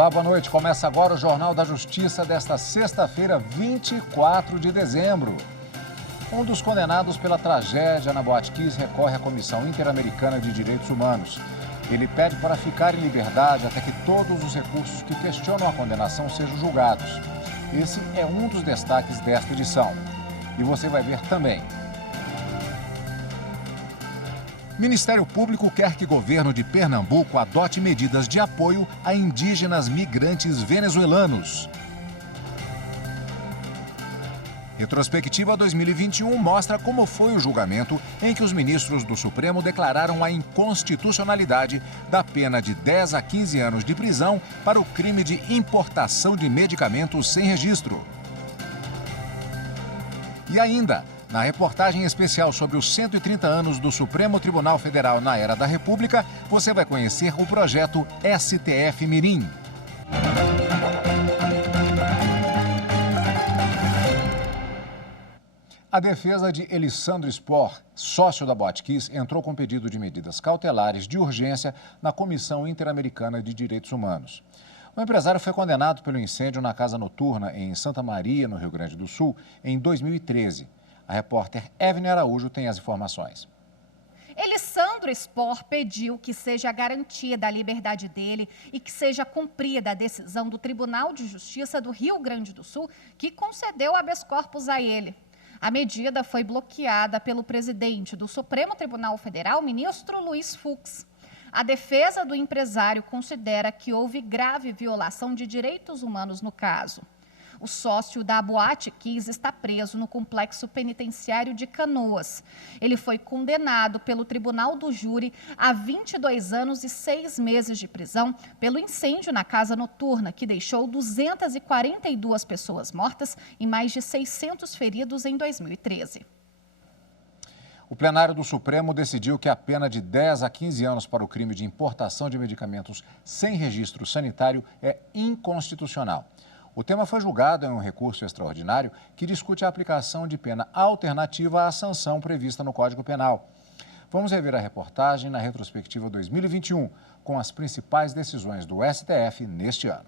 Olá, boa noite. Começa agora o Jornal da Justiça desta sexta-feira, 24 de dezembro. Um dos condenados pela tragédia na Boate Kiss recorre à Comissão Interamericana de Direitos Humanos. Ele pede para ficar em liberdade até que todos os recursos que questionam a condenação sejam julgados. Esse é um dos destaques desta edição. E você vai ver também. Ministério Público quer que o governo de Pernambuco adote medidas de apoio a indígenas migrantes venezuelanos. Retrospectiva 2021 mostra como foi o julgamento em que os ministros do Supremo declararam a inconstitucionalidade da pena de 10 a 15 anos de prisão para o crime de importação de medicamentos sem registro. E ainda, na reportagem especial sobre os 130 anos do Supremo Tribunal Federal na Era da República, você vai conhecer o projeto STF Mirim. A defesa de Elissandro Spor, sócio da Boate Kiss, entrou com pedido de medidas cautelares de urgência na Comissão Interamericana de Direitos Humanos. O empresário foi condenado pelo incêndio na casa noturna em Santa Maria, no Rio Grande do Sul, em 2013. A repórter Evne Araújo tem as informações. Elissandro Spor pediu que seja garantida a liberdade dele e que seja cumprida a decisão do Tribunal de Justiça do Rio Grande do Sul, que concedeu habeas corpus a ele. A medida foi bloqueada pelo presidente do Supremo Tribunal Federal, ministro Luiz Fux. A defesa do empresário considera que houve grave violação de direitos humanos no caso. O sócio da Boate Kiss está preso no complexo penitenciário de Canoas. Ele foi condenado pelo Tribunal do Júri a 22 anos e 6 meses de prisão pelo incêndio na casa noturna, que deixou 242 pessoas mortas e mais de 600 feridos em 2013. O plenário do Supremo decidiu que a pena de 10 a 15 anos para o crime de importação de medicamentos sem registro sanitário é inconstitucional. O tema foi julgado em um recurso extraordinário que discute a aplicação de pena alternativa à sanção prevista no Código Penal. Vamos rever a reportagem na retrospectiva 2021, com as principais decisões do STF neste ano.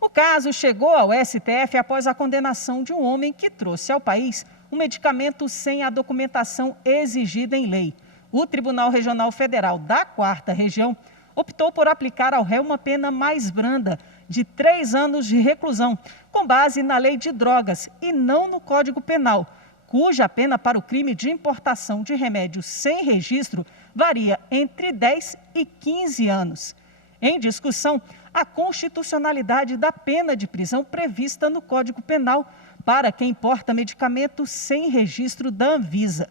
O caso chegou ao STF após a condenação de um homem que trouxe ao país um medicamento sem a documentação exigida em lei. O Tribunal Regional Federal da 4ª Região optou por aplicar ao réu uma pena mais branda, de 3 anos de reclusão, com base na Lei de Drogas e não no Código Penal, cuja pena para o crime de importação de remédios sem registro varia entre 10 e 15 anos. Em discussão, a constitucionalidade da pena de prisão prevista no Código Penal para quem importa medicamentos sem registro da Anvisa.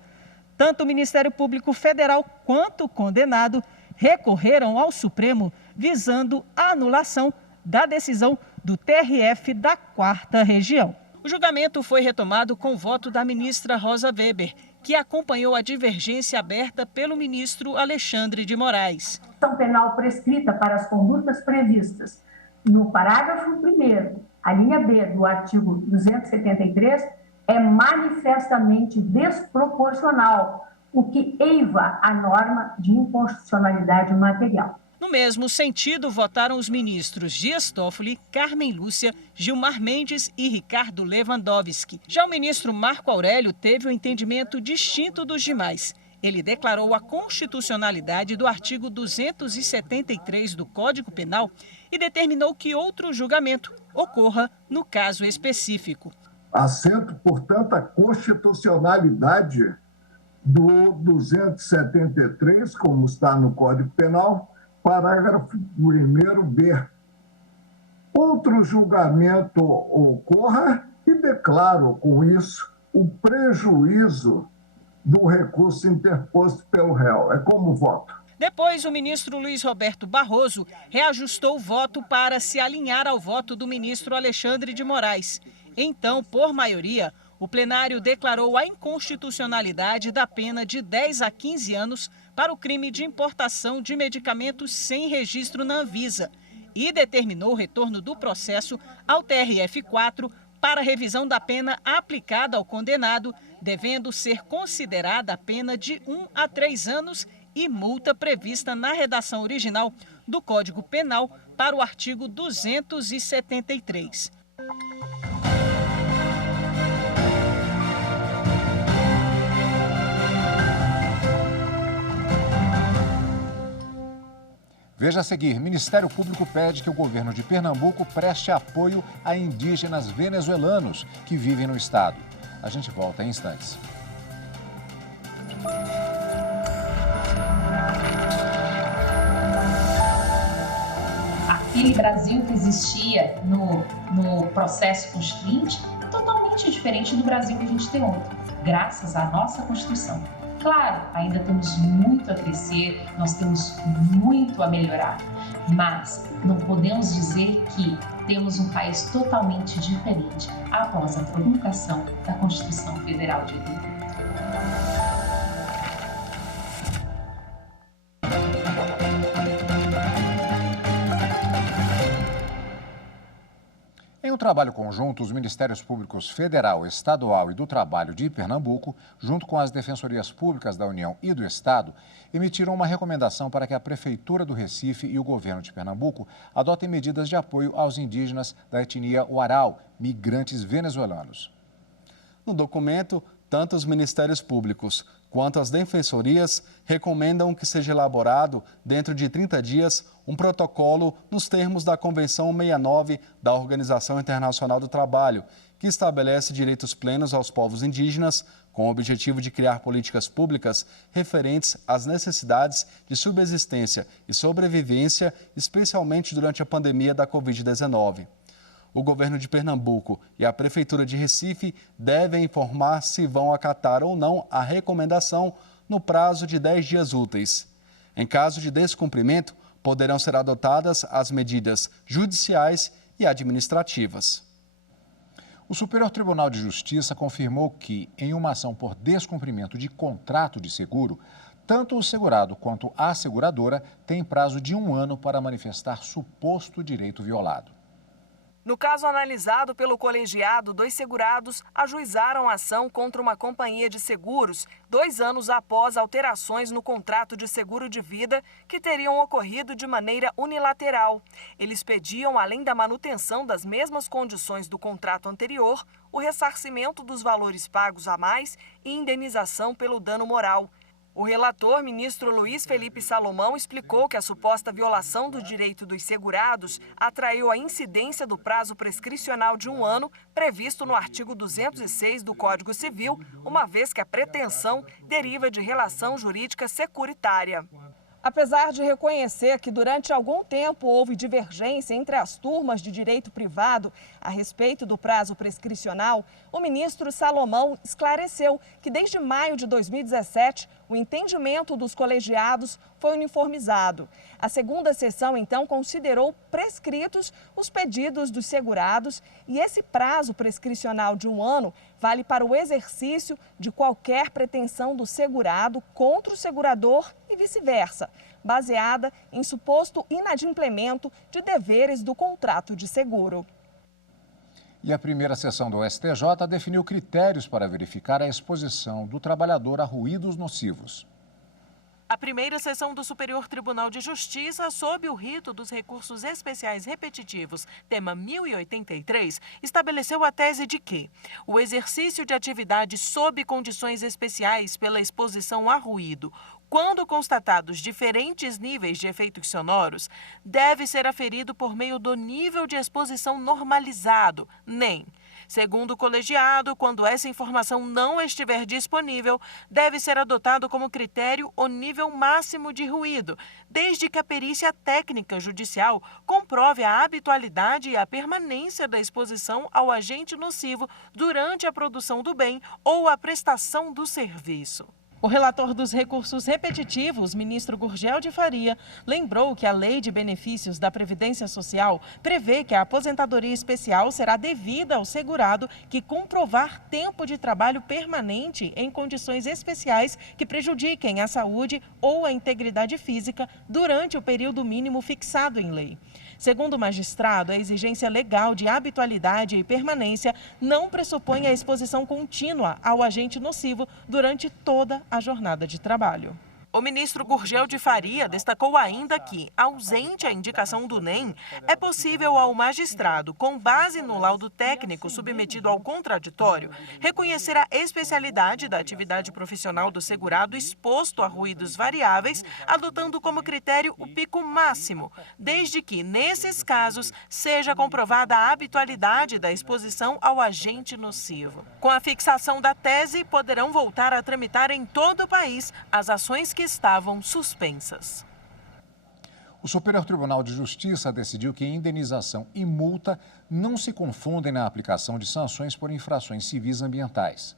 Tanto o Ministério Público Federal quanto o condenado recorreram ao Supremo visando a anulação da decisão do TRF da 4ª Região. O julgamento foi retomado com o voto da ministra Rosa Weber, que acompanhou a divergência aberta pelo ministro Alexandre de Moraes. A ação penal prescrita para as condutas previstas no parágrafo 1º, a linha B do artigo 273, é manifestamente desproporcional, o que eiva a norma de inconstitucionalidade material. No mesmo sentido, votaram os ministros Dias Toffoli, Carmen Lúcia, Gilmar Mendes e Ricardo Lewandowski. Já o ministro Marco Aurélio teve um entendimento distinto dos demais. Ele declarou a constitucionalidade do artigo 273 do Código Penal e determinou que outro julgamento ocorra no caso específico. Assento, portanto, a constitucionalidade do 273, como está no Código Penal, parágrafo 1º-B. Outro julgamento ocorra e declaro com isso o prejuízo do recurso interposto pelo réu. É como voto. Depois, o ministro Luiz Roberto Barroso reajustou o voto para se alinhar ao voto do ministro Alexandre de Moraes. Então, por maioria, o plenário declarou a inconstitucionalidade da pena de 10 a 15 anos para o crime de importação de medicamentos sem registro na Anvisa e determinou o retorno do processo ao TRF4 para revisão da pena aplicada ao condenado, devendo ser considerada a pena de 1 a 3 anos e multa prevista na redação original do Código Penal para o artigo 273. Veja a seguir, Ministério Público pede que o governo de Pernambuco preste apoio a indígenas venezuelanos que vivem no estado. A gente volta em instantes. Aquele Brasil que existia no processo constituinte é totalmente diferente do Brasil que a gente tem hoje, graças à nossa Constituição. Claro, ainda temos muito a crescer, nós temos muito a melhorar, mas não podemos dizer que temos um país totalmente diferente após a promulgação da Constituição Federal de 88. Em um trabalho conjunto, os Ministérios Públicos Federal, Estadual e do Trabalho de Pernambuco, junto com as Defensorias Públicas da União e do Estado, emitiram uma recomendação para que a Prefeitura do Recife e o Governo de Pernambuco adotem medidas de apoio aos indígenas da etnia Uarau, migrantes venezuelanos. No documento, tanto os Ministérios Públicos quanto as defensorias recomendam que seja elaborado, dentro de 30 dias, um protocolo nos termos da Convenção 69 da Organização Internacional do Trabalho, que estabelece direitos plenos aos povos indígenas, com o objetivo de criar políticas públicas referentes às necessidades de subsistência e sobrevivência, especialmente durante a pandemia da Covid-19. O governo de Pernambuco e a Prefeitura de Recife devem informar se vão acatar ou não a recomendação no prazo de 10 dias úteis. Em caso de descumprimento, poderão ser adotadas as medidas judiciais e administrativas. O Superior Tribunal de Justiça confirmou que, em uma ação por descumprimento de contrato de seguro, tanto o segurado quanto a seguradora têm prazo de 1 ano para manifestar suposto direito violado. No caso analisado pelo colegiado, 2 segurados ajuizaram a ação contra uma companhia de seguros 2 anos após alterações no contrato de seguro de vida que teriam ocorrido de maneira unilateral. Eles pediam, além da manutenção das mesmas condições do contrato anterior, o ressarcimento dos valores pagos a mais e indenização pelo dano moral. O relator, ministro Luiz Felipe Salomão, explicou que a suposta violação do direito dos segurados atraiu a incidência do prazo prescricional de 1 ano, previsto no artigo 206 do Código Civil, uma vez que a pretensão deriva de relação jurídica securitária. Apesar de reconhecer que durante algum tempo houve divergência entre as turmas de direito privado a respeito do prazo prescricional, o ministro Salomão esclareceu que desde maio de 2017 o entendimento dos colegiados foi uniformizado. A segunda sessão, então, considerou prescritos os pedidos dos segurados e esse prazo prescricional de 1 ano vale para o exercício de qualquer pretensão do segurado contra o segurador e vice-versa, baseada em suposto inadimplemento de deveres do contrato de seguro. E a primeira sessão do STJ definiu critérios para verificar a exposição do trabalhador a ruídos nocivos. A primeira sessão do Superior Tribunal de Justiça, sob o rito dos recursos especiais repetitivos, tema 1083, estabeleceu a tese de que o exercício de atividade sob condições especiais pela exposição a ruído, quando constatados diferentes níveis de efeitos sonoros, deve ser aferido por meio do nível de exposição normalizado, NEM. Segundo o colegiado, quando essa informação não estiver disponível, deve ser adotado como critério o nível máximo de ruído, desde que a perícia técnica judicial comprove a habitualidade e a permanência da exposição ao agente nocivo durante a produção do bem ou a prestação do serviço. O relator dos recursos repetitivos, ministro Gurgel de Faria, lembrou que a Lei de Benefícios da Previdência Social prevê que a aposentadoria especial será devida ao segurado que comprovar tempo de trabalho permanente em condições especiais que prejudiquem a saúde ou a integridade física durante o período mínimo fixado em lei. Segundo o magistrado, a exigência legal de habitualidade e permanência não pressupõe a exposição contínua ao agente nocivo durante toda a jornada de trabalho. O ministro Gurgel de Faria destacou ainda que, ausente a indicação do NEM, é possível ao magistrado, com base no laudo técnico submetido ao contraditório, reconhecer a especialidade da atividade profissional do segurado exposto a ruídos variáveis, adotando como critério o pico máximo, desde que, nesses casos, seja comprovada a habitualidade da exposição ao agente nocivo. Com a fixação da tese, poderão voltar a tramitar em todo o país as ações que estavam suspensas. O Superior Tribunal de Justiça decidiu que indenização e multa não se confundem na aplicação de sanções por infrações civis ambientais.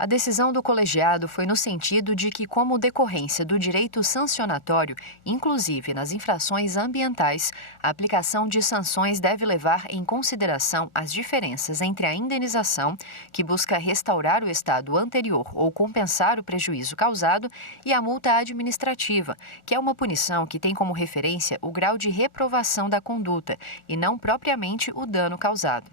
A decisão do colegiado foi no sentido de que, como decorrência do direito sancionatório, inclusive nas infrações ambientais, a aplicação de sanções deve levar em consideração as diferenças entre a indenização, que busca restaurar o estado anterior ou compensar o prejuízo causado, e a multa administrativa, que é uma punição que tem como referência o grau de reprovação da conduta e não propriamente o dano causado.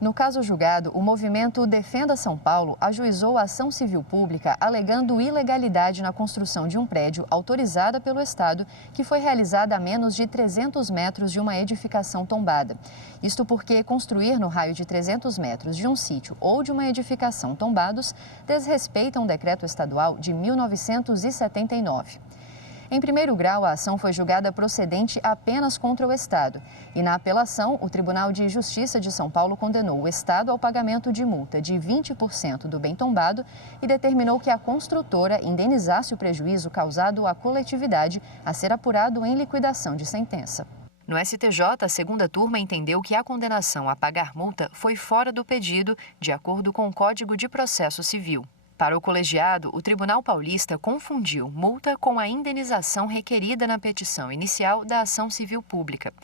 No caso julgado, o movimento Defenda São Paulo ajuizou a ação civil pública alegando ilegalidade na construção de um prédio autorizada pelo Estado que foi realizada a menos de 300 metros de uma edificação tombada. Isto porque construir no raio de 300 metros de um sítio ou de uma edificação tombados desrespeita um decreto estadual de 1979. Em primeiro grau, a ação foi julgada procedente apenas contra o Estado. E na apelação, o Tribunal de Justiça de São Paulo condenou o Estado ao pagamento de multa de 20% do bem tombado e determinou que a construtora indenizasse o prejuízo causado à coletividade a ser apurado em liquidação de sentença. No STJ, a segunda turma entendeu que a condenação a pagar multa foi fora do pedido, de acordo com o Código de Processo Civil. Para o colegiado, o Tribunal Paulista confundiu multa com a indenização requerida na petição inicial da ação civil pública.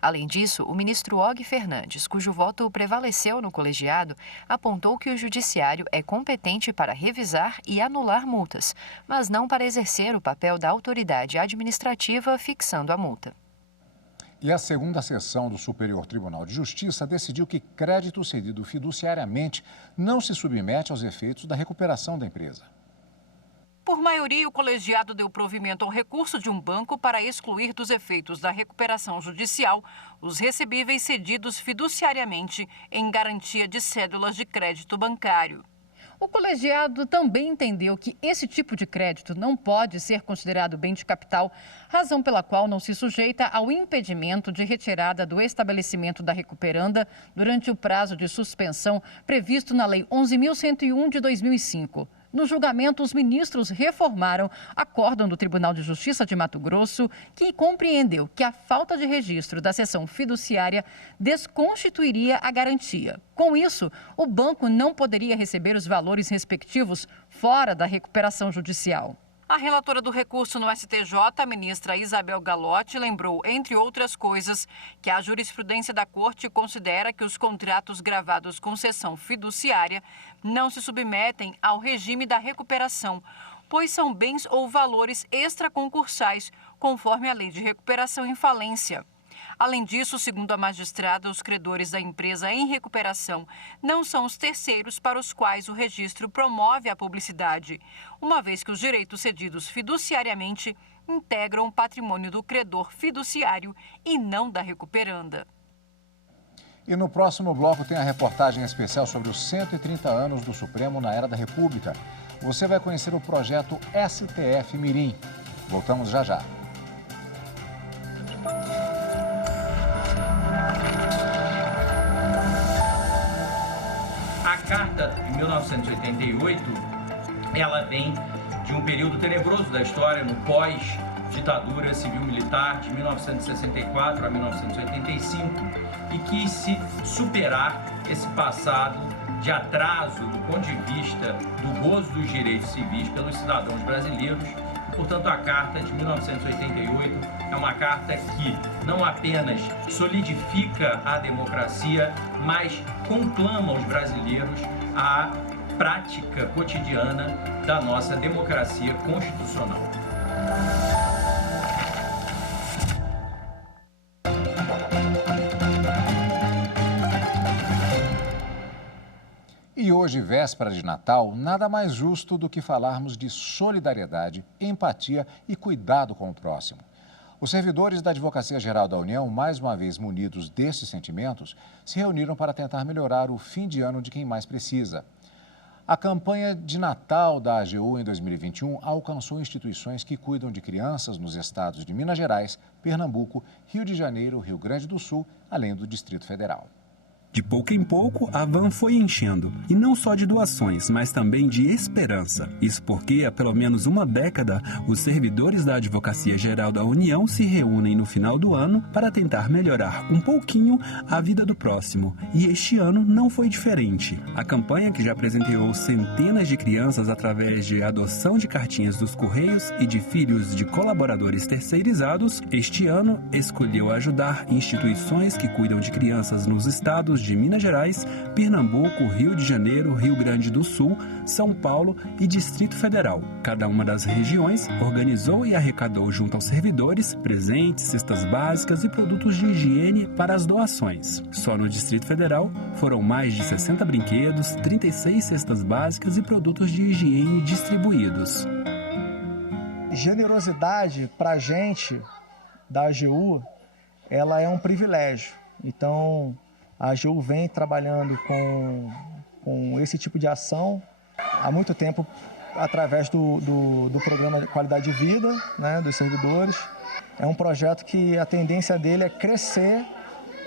Além disso, o ministro Og Fernandes, cujo voto prevaleceu no colegiado, apontou que o judiciário é competente para revisar e anular multas, mas não para exercer o papel da autoridade administrativa fixando a multa. E a segunda sessão do Superior Tribunal de Justiça decidiu que crédito cedido fiduciariamente não se submete aos efeitos da recuperação da empresa. Por maioria, o colegiado deu provimento ao recurso de um banco para excluir dos efeitos da recuperação judicial os recebíveis cedidos fiduciariamente em garantia de cédulas de crédito bancário. O colegiado também entendeu que esse tipo de crédito não pode ser considerado bem de capital, razão pela qual não se sujeita ao impedimento de retirada do estabelecimento da recuperanda durante o prazo de suspensão previsto na Lei 11.101 de 2005. No julgamento, os ministros reformaram acórdão do Tribunal de Justiça de Mato Grosso, que compreendeu que a falta de registro da cessão fiduciária desconstituiria a garantia. Com isso, o banco não poderia receber os valores respectivos fora da recuperação judicial. A relatora do recurso no STJ, a ministra Isabel Galotti, lembrou, entre outras coisas, que a jurisprudência da Corte considera que os contratos gravados com cessão fiduciária não se submetem ao regime da recuperação, pois são bens ou valores extraconcursais, conforme a Lei de Recuperação em Falência. Além disso, segundo a magistrada, os credores da empresa em recuperação não são os terceiros para os quais o registro promove a publicidade, uma vez que os direitos cedidos fiduciariamente integram o patrimônio do credor fiduciário e não da recuperanda. E no próximo bloco tem a reportagem especial sobre os 130 anos do Supremo na Era da República. Você vai conhecer o projeto STF Mirim. Voltamos já já. A Carta de 1988, ela vem de um período tenebroso da história, no pós-ditadura civil-militar de 1964 a 1985, e quis se superar esse passado de atraso do ponto de vista do gozo dos direitos civis pelos cidadãos brasileiros. Portanto, a Carta de 1988 é uma carta que não apenas solidifica a democracia, mas conclama os brasileiros à prática cotidiana da nossa democracia constitucional. E hoje, véspera de Natal, nada mais justo do que falarmos de solidariedade, empatia e cuidado com o próximo. Os servidores da Advocacia Geral da União, mais uma vez munidos desses sentimentos, se reuniram para tentar melhorar o fim de ano de quem mais precisa. A campanha de Natal da AGU em 2021 alcançou instituições que cuidam de crianças nos estados de Minas Gerais, Pernambuco, Rio de Janeiro, Rio Grande do Sul, além do Distrito Federal. De pouco em pouco, a van foi enchendo. E não só de doações, mas também de esperança. Isso porque, há pelo menos uma década, os servidores da Advocacia Geral da União se reúnem no final do ano para tentar melhorar um pouquinho a vida do próximo. E este ano não foi diferente. A campanha, que já presenteou centenas de crianças através de adoção de cartinhas dos Correios e de filhos de colaboradores terceirizados, este ano escolheu ajudar instituições que cuidam de crianças nos estados de Minas Gerais, Pernambuco, Rio de Janeiro, Rio Grande do Sul, São Paulo e Distrito Federal. Cada uma das regiões organizou e arrecadou junto aos servidores presentes, cestas básicas e produtos de higiene para as doações. Só no Distrito Federal foram mais de 60 brinquedos, 36 cestas básicas e produtos de higiene distribuídos. Generosidade para a gente da AGU, ela é um privilégio. Então, a AGU vem trabalhando com esse tipo de ação há muito tempo através do programa de qualidade de vida, né, dos servidores. É um projeto que a tendência dele é crescer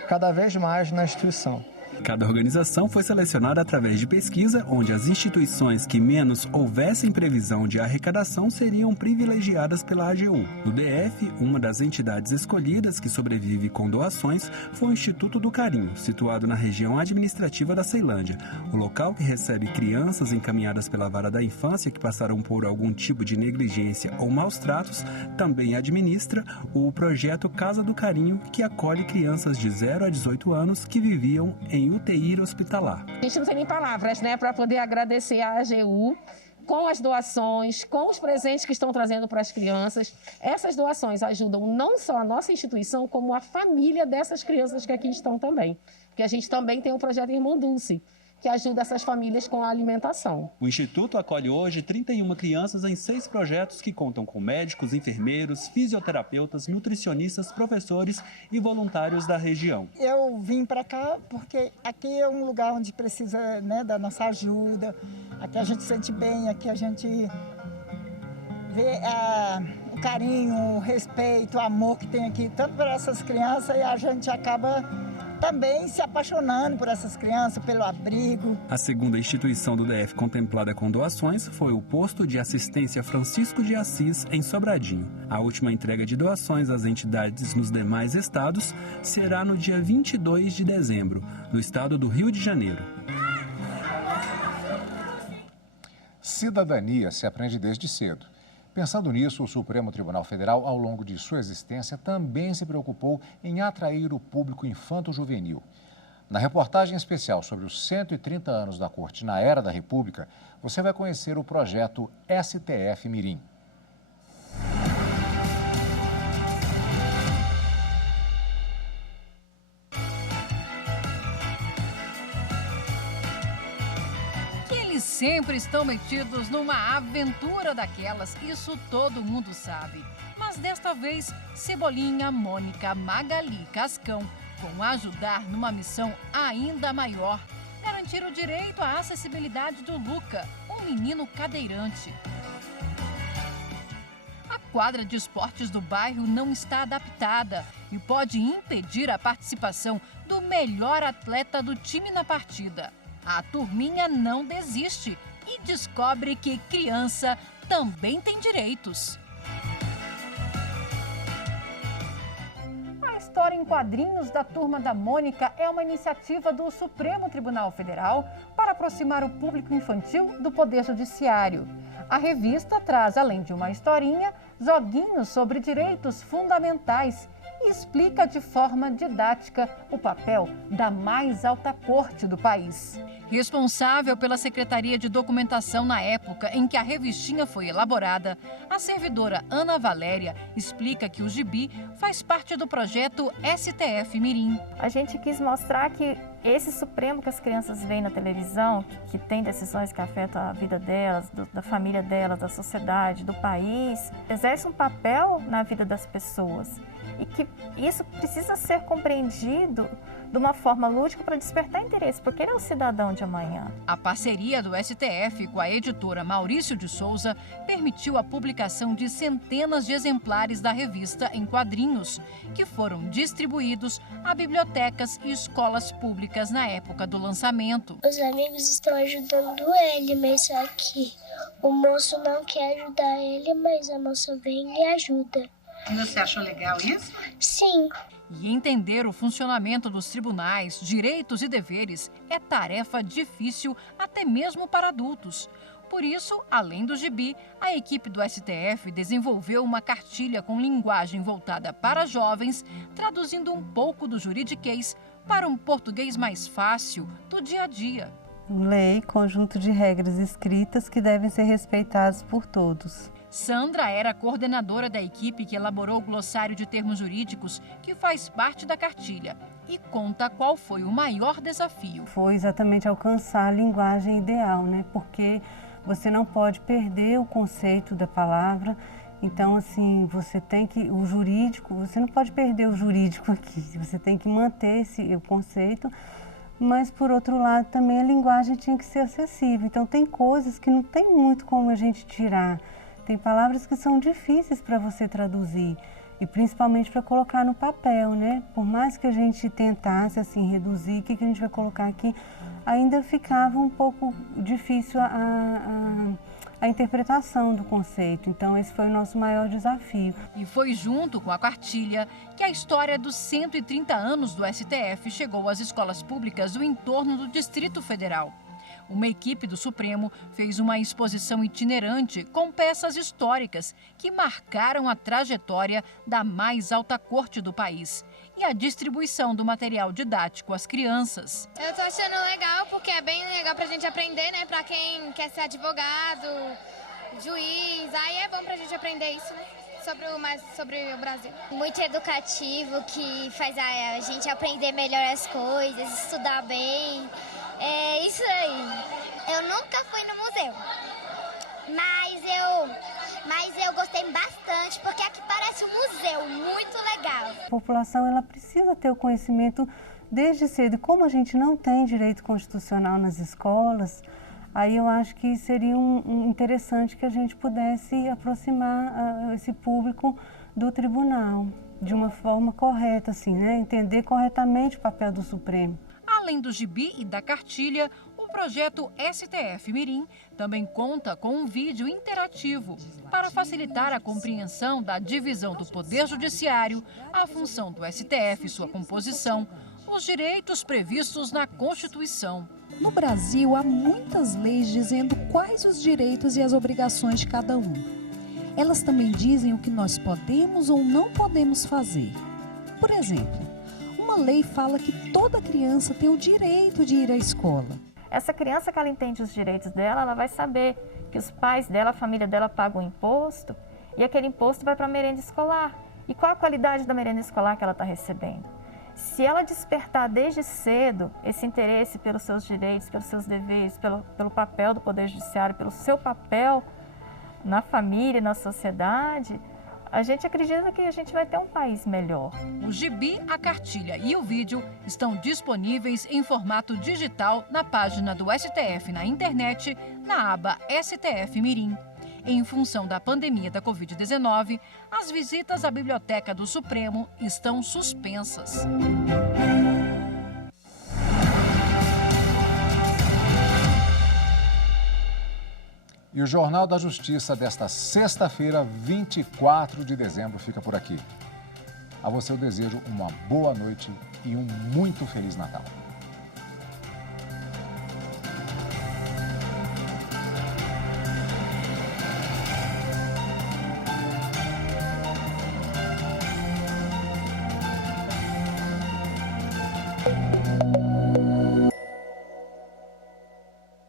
cada vez mais na instituição. Cada organização foi selecionada através de pesquisa, onde as instituições que menos houvessem previsão de arrecadação seriam privilegiadas pela AGU. No DF, uma das entidades escolhidas que sobrevive com doações foi o Instituto do Carinho, situado na região administrativa da Ceilândia. O local, que recebe crianças encaminhadas pela Vara da Infância que passaram por algum tipo de negligência ou maus tratos, também administra o projeto Casa do Carinho, que acolhe crianças de 0 a 18 anos que viviam em UTI hospitalar. A gente não tem nem palavras, né, para poder agradecer à AGU com as doações, com os presentes que estão trazendo para as crianças. Essas doações ajudam não só a nossa instituição, como a família dessas crianças que aqui estão também. Porque a gente também tem o projeto Irmã Dulce, que ajuda essas famílias com a alimentação. O Instituto acolhe hoje 31 crianças em 6 projetos que contam com médicos, enfermeiros, fisioterapeutas, nutricionistas, professores e voluntários da região. Eu vim para cá porque aqui é um lugar onde precisa, né, da nossa ajuda, aqui a gente se sente bem, aqui a gente vê o carinho, o respeito, o amor que tem aqui, tanto para essas crianças, e a gente acaba também se apaixonando por essas crianças, pelo abrigo. A segunda instituição do DF contemplada com doações foi o Posto de Assistência Francisco de Assis, em Sobradinho. A última entrega de doações às entidades nos demais estados será no dia 22 de dezembro, no estado do Rio de Janeiro. Cidadania se aprende desde cedo. Pensando nisso, o Supremo Tribunal Federal, ao longo de sua existência, também se preocupou em atrair o público infanto-juvenil. Na reportagem especial sobre os 130 anos da Corte na Era da República, você vai conhecer o projeto STF Mirim. Sempre estão metidos numa aventura daquelas, isso todo mundo sabe. Mas desta vez, Cebolinha, Mônica, Magali e Cascão vão ajudar numa missão ainda maior: garantir o direito à acessibilidade do Luca, um menino cadeirante. A quadra de esportes do bairro não está adaptada e pode impedir a participação do melhor atleta do time na partida. A turminha não desiste e descobre que criança também tem direitos. história em quadrinhos da Turma da Mônica é uma iniciativa do Supremo Tribunal Federal para aproximar o público infantil do Poder Judiciário. A revista traz, além de uma historinha, joguinhos sobre direitos fundamentais e explica de forma didática o papel da mais alta corte do país. Responsável pela Secretaria de Documentação na época em que a revistinha foi elaborada, a servidora Ana Valéria explica que o gibi faz parte do projeto STF Mirim. A gente quis mostrar que esse Supremo que as crianças veem na televisão, que tem decisões que afetam a vida delas, da família delas, da sociedade, do país, exerce um papel na vida das pessoas. E que isso precisa ser compreendido de uma forma lúdica para despertar interesse, porque ele é o cidadão de amanhã. A parceria do STF com a editora Maurício de Souza permitiu a publicação de centenas de exemplares da revista em quadrinhos, que foram distribuídos a bibliotecas e escolas públicas na época do lançamento. Os amigos estão ajudando ele, mas só que o moço não quer ajudar ele, mas a moça vem e ajuda. E você achou legal isso? Sim. E entender o funcionamento dos tribunais, direitos e deveres é tarefa difícil até mesmo para adultos. Por isso, além do gibi, a equipe do STF desenvolveu uma cartilha com linguagem voltada para jovens, traduzindo um pouco do juridiquês para um português mais fácil do dia a dia. Lei, conjunto de regras escritas que devem ser respeitadas por todos. Sandra era coordenadora da equipe que elaborou o glossário de termos jurídicos, que faz parte da cartilha, e conta qual foi o maior desafio. Foi exatamente alcançar a linguagem ideal, né? Porque você não pode perder o conceito da palavra. Então, assim, você tem que, o jurídico, você não pode perder o jurídico aqui, você tem que manter o conceito, mas, por outro lado, também a linguagem tinha que ser acessível. Então, tem coisas que não tem muito como a gente tirar. Tem palavras que são difíceis para você traduzir e principalmente para colocar no papel, né? Por mais que a gente tentasse assim reduzir, o que a gente vai colocar aqui, ainda ficava um pouco difícil a interpretação do conceito. Então, esse foi o nosso maior desafio. E foi junto com a cartilha que a história dos 130 anos do STF chegou às escolas públicas do entorno do Distrito Federal. Uma equipe do Supremo fez uma exposição itinerante com peças históricas que marcaram a trajetória da mais alta corte do país e a distribuição do material didático às crianças. Eu tô achando legal porque é bem legal pra gente aprender, né? Pra quem quer ser advogado, juiz, aí é bom pra gente aprender isso, né? Sobre o Brasil. Muito educativo, que faz a gente aprender melhor as coisas, estudar bem. É isso aí. Eu nunca fui no museu, mas eu gostei bastante, porque aqui parece um museu, muito legal. A população ela precisa ter o conhecimento desde cedo. E como a gente não tem direito constitucional nas escolas, aí eu acho que seria interessante que a gente pudesse aproximar esse público do tribunal de uma forma correta, assim, né? Entender corretamente o papel do Supremo. Além do gibi e da cartilha, o projeto STF Mirim também conta com um vídeo interativo para facilitar a compreensão da divisão do Poder Judiciário, a função do STF e sua composição, os direitos previstos na Constituição. No Brasil, há muitas leis dizendo quais os direitos e as obrigações de cada um. Elas também dizem o que nós podemos ou não podemos fazer. Por exemplo, uma lei fala que toda criança tem o direito de ir à escola. Essa criança que ela entende os direitos dela, ela vai saber que os pais dela, a família dela pagam imposto e aquele imposto vai para a merenda escolar. E qual a qualidade da merenda escolar que ela está recebendo? Se ela despertar desde cedo esse interesse pelos seus direitos, pelos seus deveres, pelo papel do Poder Judiciário, pelo seu papel na família e na sociedade, a gente acredita que a gente vai ter um país melhor. O gibi, a cartilha e o vídeo estão disponíveis em formato digital na página do STF na internet, na aba STF Mirim. Em função da pandemia da Covid-19, as visitas à Biblioteca do Supremo estão suspensas. E o Jornal da Justiça desta sexta-feira, 24 de dezembro, fica por aqui. A você eu desejo uma boa noite e um muito Feliz Natal.